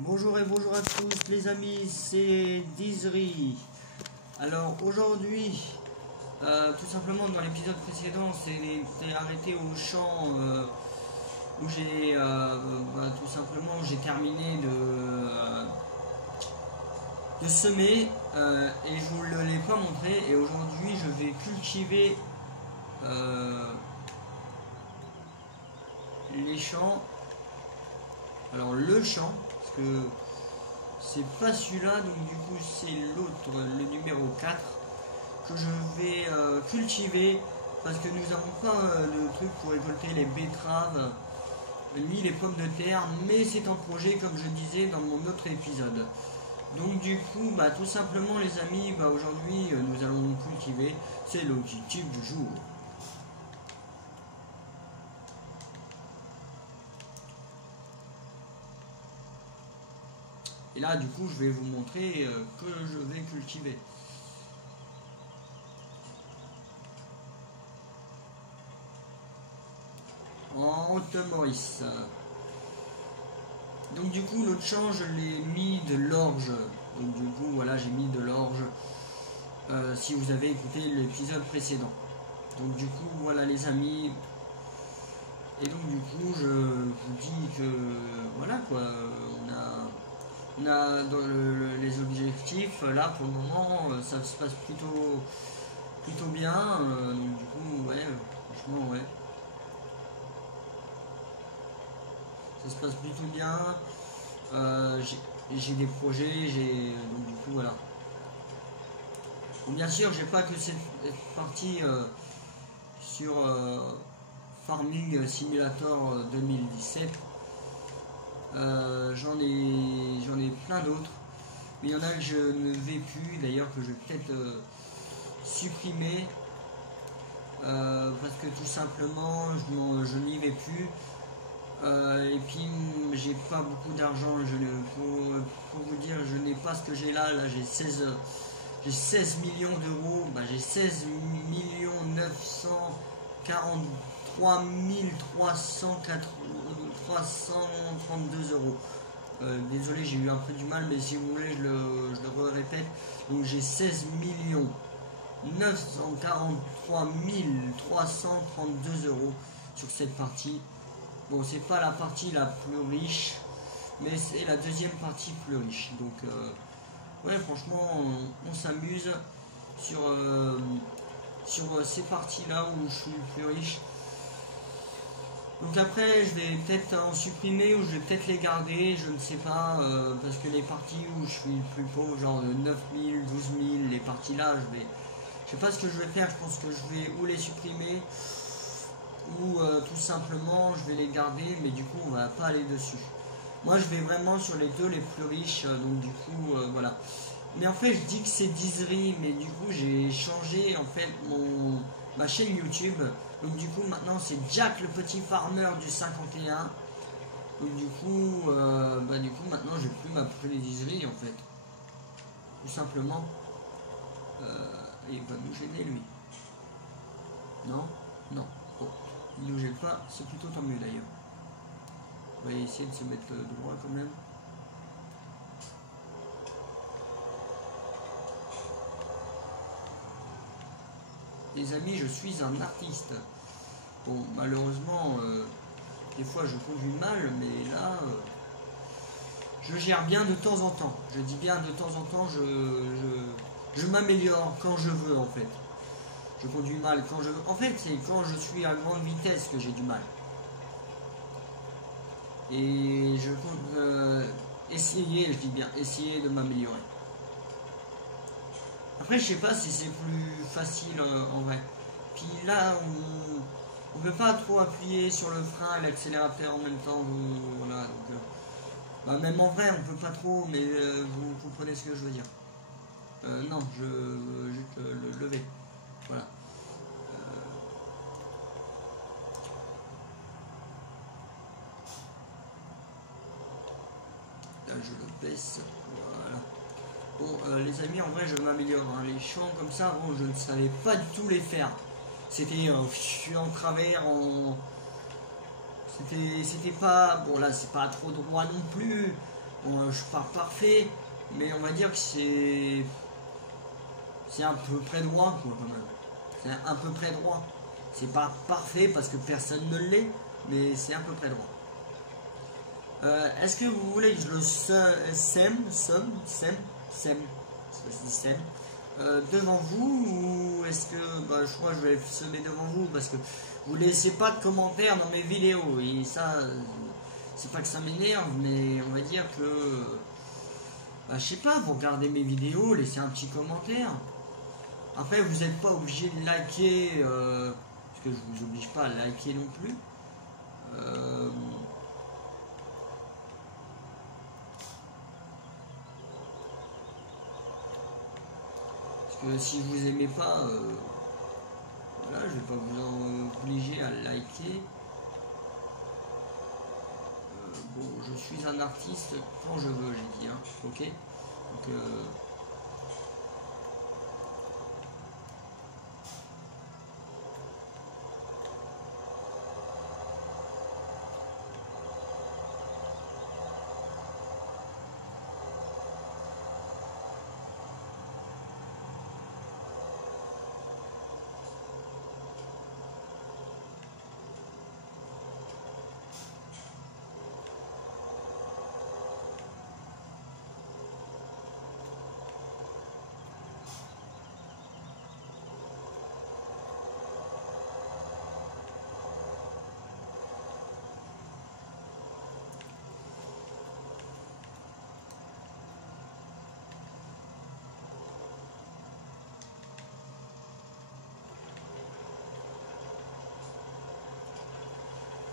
Bonjour et bonjour à tous les amis, c'est Dizri. Alors aujourd'hui, tout simplement dans l'épisode précédent, c'était arrêté au champ où j'ai tout simplement j'ai terminé de semer et je vous ne l'ai pas montré. Et aujourd'hui, je vais cultiver les champs. Alors le champ, parce que c'est pas celui-là, donc du coup c'est l'autre, le numéro 4 que je vais cultiver, parce que nous n'avons pas de truc pour récolter les betteraves ni les pommes de terre, mais c'est en projet comme je disais dans mon autre épisode. Donc du coup tout simplement les amis, aujourd'hui nous allons cultiver, c'est l'objectif du jour. Et là, du coup, je vais vous montrer que je vais cultiver. En Haute-Maurice. Donc du coup, l'autre champ, je l'ai mis de l'orge. Donc du coup, voilà, j'ai mis de l'orge. Si vous avez écouté l'épisode précédent. Donc du coup, voilà les amis. Et donc du coup, je vous dis que voilà quoi, on a dans les objectifs, là pour le moment, ça se passe plutôt bien. Donc du coup, ouais, franchement, ouais. Ça se passe plutôt bien. J'ai des projets, donc du coup, voilà. Bon, bien sûr, j'ai pas que cette partie sur Farming Simulator 2017. J'en ai plein d'autres, mais il y en a que je ne vais plus, d'ailleurs que je vais peut-être supprimer parce que tout simplement je n'y vais plus, et puis j'ai pas beaucoup d'argent. Pour vous dire, je n'ai pas ce que j'ai là j'ai 16 millions d'euros, j'ai 16 943 332 euros. Désolé, j'ai eu un peu du mal, mais si vous voulez, je le répète. Donc j'ai 16 943 332 euros sur cette partie. Bon, c'est pas la partie la plus riche, mais c'est la deuxième partie plus riche. Donc, ouais, franchement, on s'amuse sur ces parties-là où je suis le plus riche. Donc après, je vais peut-être en supprimer ou je vais peut-être les garder, je ne sais pas, parce que les parties où je suis le plus pauvre, genre de 9000, 12000, les parties là, je sais pas ce que je vais faire. Je pense que je vais ou les supprimer ou tout simplement je vais les garder, mais du coup on va pas aller dessus. Moi je vais vraiment sur les deux les plus riches, donc du coup voilà. Mais en fait je dis que c'est Dizri, mais du coup j'ai changé en fait ma chaîne YouTube. Donc du coup maintenant c'est Jack le petit farmer du 51. Donc du coup maintenant je vais plus m'appeler Dizri en fait. Tout simplement. Il va nous gêner lui. Non. Bon. Il nous gêne pas, c'est plutôt tant mieux d'ailleurs. On va essayer de se mettre droit quand même. Les amis, je suis un artiste. Bon, malheureusement, des fois je conduis mal, mais là, je gère bien de temps en temps. Je dis bien de temps en temps, je m'améliore quand je veux en fait. Je conduis mal quand je veux. En fait, c'est quand je suis à grande vitesse que j'ai du mal. Et je compte essayer, je dis bien essayer de m'améliorer. Après, je sais pas si c'est plus facile en vrai. Puis là, on peut pas trop appuyer sur le frein et l'accélérateur en même temps. Voilà, donc, même en vrai, on peut pas trop, mais vous comprenez ce que je veux dire. Non, je veux juste le lever. Voilà. Là, je le baisse. Voilà. Bon, les amis, en vrai, je m'améliore. Hein. Les champs comme ça, bon, je ne savais pas du tout les faire. C'était, je suis en travers, c'était pas, bon là, c'est pas trop droit non plus, Bon, je parle parfait, mais on va dire que c'est à peu près droit, quoi, quand même. C'est à peu près droit. C'est pas parfait parce que personne ne l'est, mais c'est à peu près droit. Est-ce que vous voulez que je le sème devant vous, ou est-ce que bah, je crois que je vais le semer devant vous parce que vous laissez pas de commentaires dans mes vidéos et ça c'est pas que ça m'énerve, mais on va dire que bah, je sais pas, vous regardez mes vidéos, laissez un petit commentaire. Après vous n'êtes pas obligé de liker parce que je vous oblige pas à liker non plus. Que si vous aimez pas, voilà, je vais pas vous en obliger à liker. Bon, je suis un artiste quand je veux, j'ai dit, hein, ok. Donc,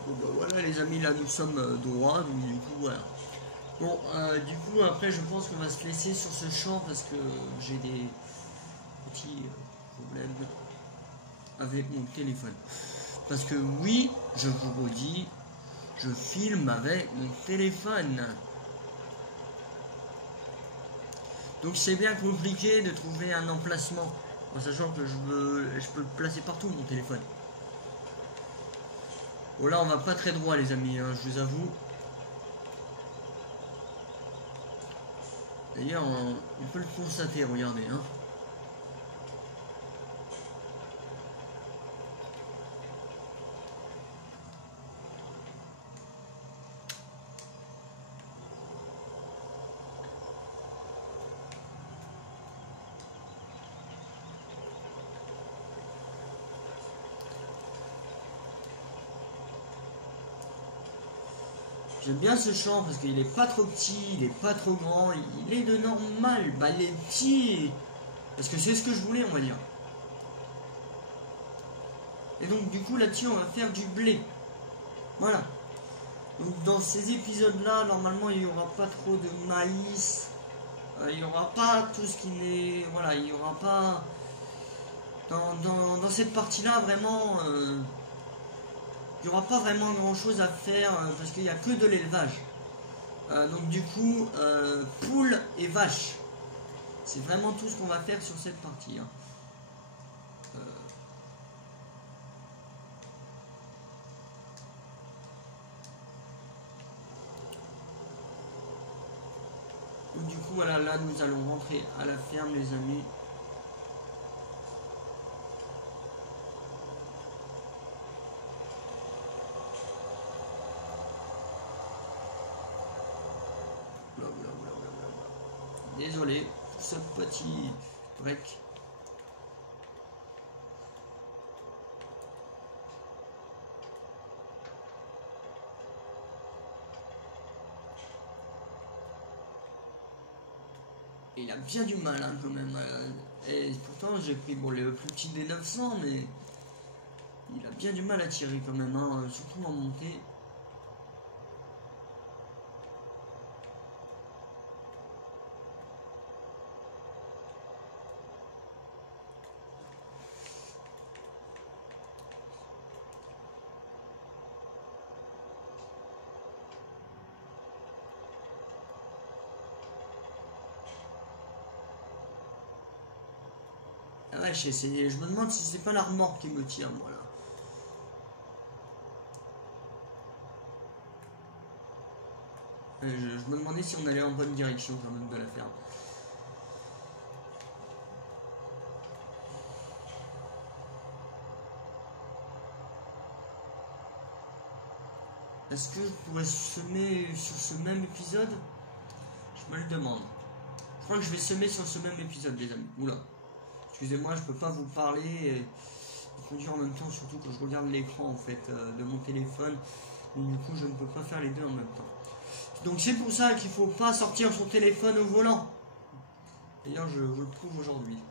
bon, bah, voilà les amis, là nous sommes droits, donc du coup voilà. Bon, du coup après je pense qu'on va se laisser sur ce champ parce que j'ai des petits problèmes avec mon téléphone. Parce que oui, je vous redis, je filme avec mon téléphone. Donc c'est bien compliqué de trouver un emplacement, en sachant que je peux le placer partout mon téléphone. Bon là on va pas très droit les amis, hein, je vous avoue. D'ailleurs on peut le constater, regardez. Hein. J'aime bien ce champ parce qu'il est pas trop petit, il est pas trop grand, il est de normal, bah il est petit, parce que c'est ce que je voulais on va dire. Et donc du coup là-dessus on va faire du blé. Voilà. Donc dans ces épisodes là, normalement il n'y aura pas trop de maïs, il n'y aura pas tout ce qui n'est... Voilà, il n'y aura pas... Dans cette partie là vraiment... il n'y aura pas vraiment grand chose à faire parce qu'il n'y a que de l'élevage. Donc du coup, poules et vaches. C'est vraiment tout ce qu'on va faire sur cette partie. Hein. Donc du coup, voilà, là nous allons rentrer à la ferme les amis. Désolé pour ce petit break. Et il a bien du mal hein, quand même. Et pourtant j'ai pris bon, le plus petit des 900, mais il a bien du mal à tirer quand même, hein, surtout en montée. Ah ouais, je me demande si c'est pas la remorque qui me tire, moi là. Je me demandais si on allait en bonne direction quand même de la ferme. Est-ce que je pourrais semer sur ce même épisode? Je me le demande. Je crois que je vais semer sur ce même épisode, les amis. Oula. Excusez-moi, je peux pas vous parler et conduire en même temps, surtout quand je regarde l'écran en fait de mon téléphone. Donc, du coup, je ne peux pas faire les deux en même temps. Donc c'est pour ça qu'il faut pas sortir son téléphone au volant. D'ailleurs, je vous le prouve aujourd'hui.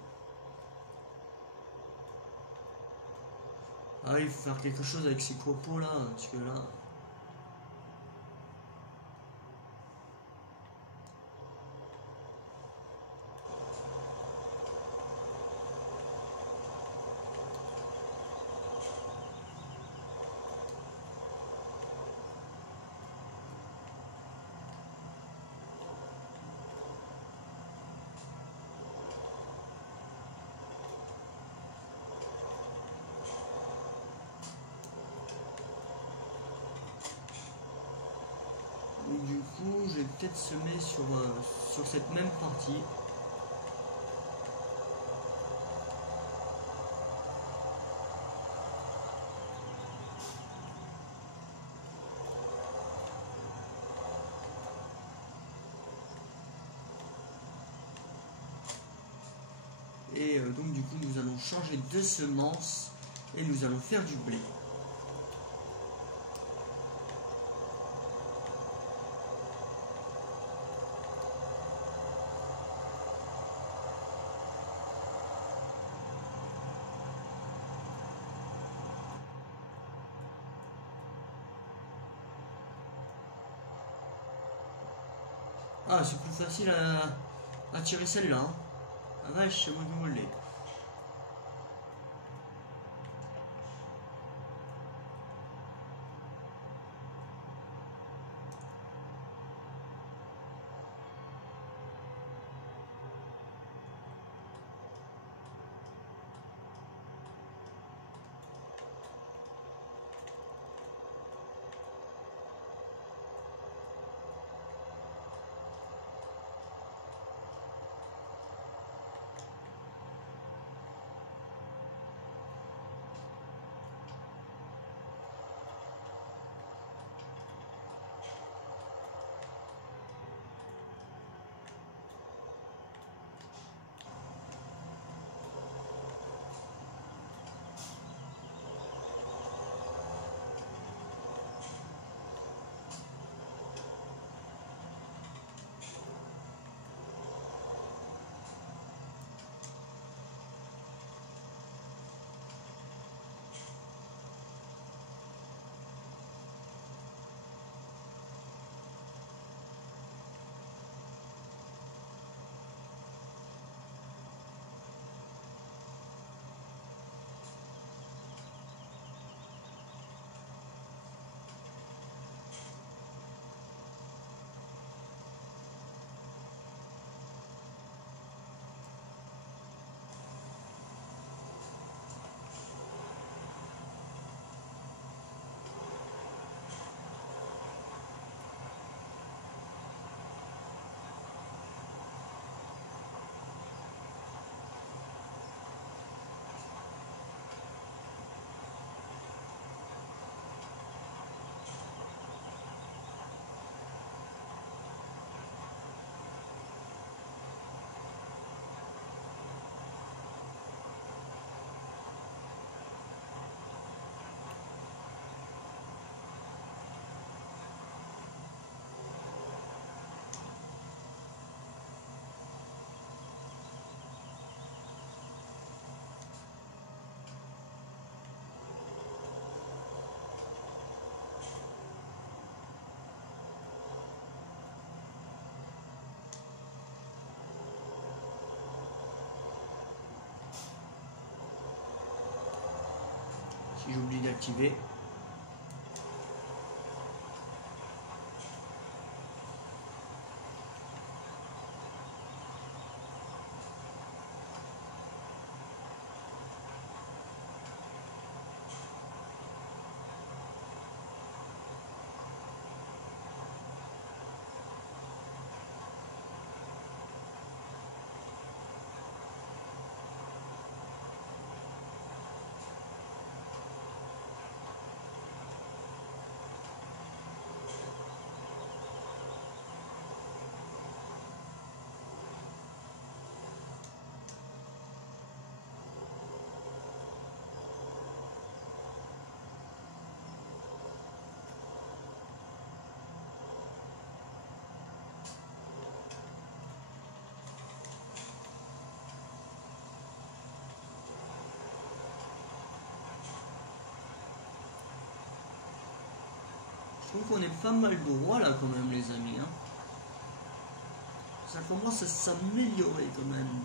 Ah, il faut faire quelque chose avec ces copeaux là, parce que là. Donc, du coup, je vais peut-être semer sur cette même partie. Et donc du coup nous allons changer de semence et nous allons faire du blé. Ah, c'est plus facile à tirer celle-là. Hein. Ah vache, c'est moi qui me l'ai. Si j'oublie d'activer. trouve qu'on est pas mal droit là quand même les amis. Hein. Ça commence à s'améliorer quand même.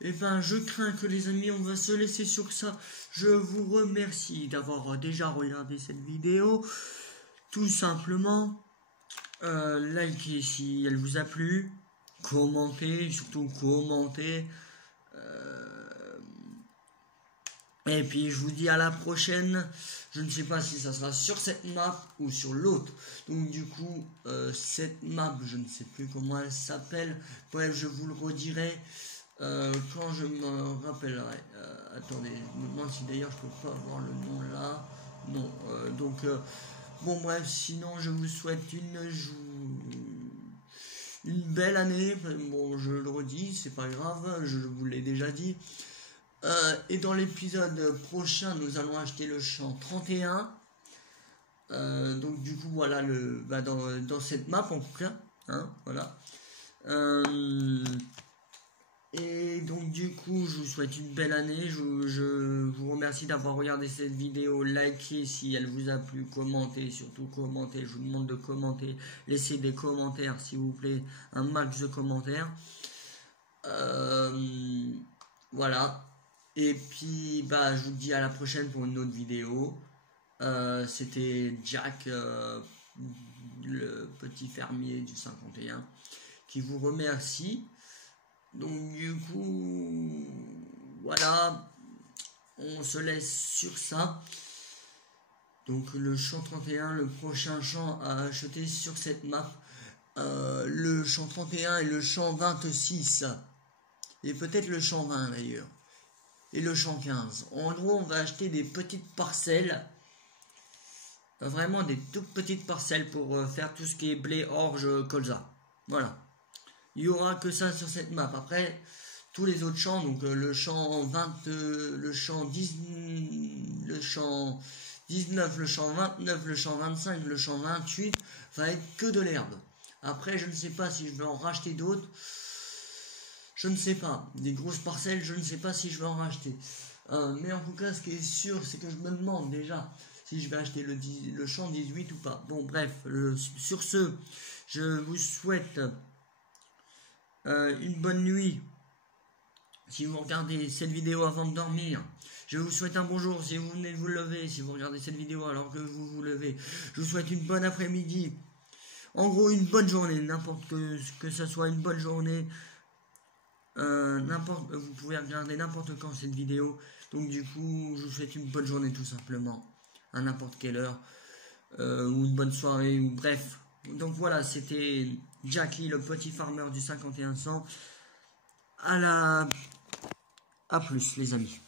Et ben, je crains que les amis, on va se laisser sur ça. Je vous remercie d'avoir déjà regardé cette vidéo. Tout simplement, likez si elle vous a plu. Commentez, surtout commentez. Et puis je vous dis à la prochaine. Je ne sais pas si ça sera sur cette map ou sur l'autre. Donc du coup, cette map, je ne sais plus comment elle s'appelle. Bref, je vous le redirai quand je me rappellerai. Attendez, je me demande si d'ailleurs je peux pas avoir le nom là. Non, bon bref, sinon je vous souhaite une belle année. Bon, je le redis, c'est pas grave, je vous l'ai déjà dit. Et dans l'épisode prochain, nous allons acheter le champ 31. Donc du coup, voilà, dans cette map en tout cas. Hein, voilà. Et donc du coup, je vous souhaite une belle année. Je vous remercie d'avoir regardé cette vidéo. Likez si elle vous a plu. Commentez, surtout commentez. Je vous demande de commenter. Laissez des commentaires s'il vous plaît. Un max de commentaires. Voilà. Et puis, bah, je vous dis à la prochaine pour une autre vidéo. C'était Jack, le petit fermier du 51, qui vous remercie. Donc, du coup, voilà, on se laisse sur ça. Donc, le champ 31, le prochain champ à acheter sur cette map. Le champ 31 et le champ 26. Et peut-être le champ 20 d'ailleurs. Et le champ 15. En gros, on va acheter des petites parcelles. Vraiment des toutes petites parcelles pour faire tout ce qui est blé, orge, colza. Voilà. Il n'y aura que ça sur cette map. Après, tous les autres champs, donc le champ 20, le champ 10, le champ 19, le champ 29, le champ 25, le champ 28, va être que de l'herbe. Après, je ne sais pas si je vais en racheter d'autres. Je ne sais pas. Des grosses parcelles, je ne sais pas si je vais en racheter. Mais en tout cas, ce qui est sûr, c'est que je me demande déjà si je vais acheter le champ 18 ou pas. Bon, bref, sur ce, je vous souhaite une bonne nuit. Si vous regardez cette vidéo avant de dormir, je vous souhaite un bonjour si vous venez de vous lever. Si vous regardez cette vidéo alors que vous vous levez, je vous souhaite une bonne après-midi. En gros, une bonne journée, n'importe que ce soit une bonne journée. Vous pouvez regarder n'importe quand cette vidéo. Donc du coup, je vous souhaite une bonne journée tout simplement, à n'importe quelle heure, ou une bonne soirée, ou bref. Donc voilà, c'était Jackie, le petit farmer du 5100. À plus les amis.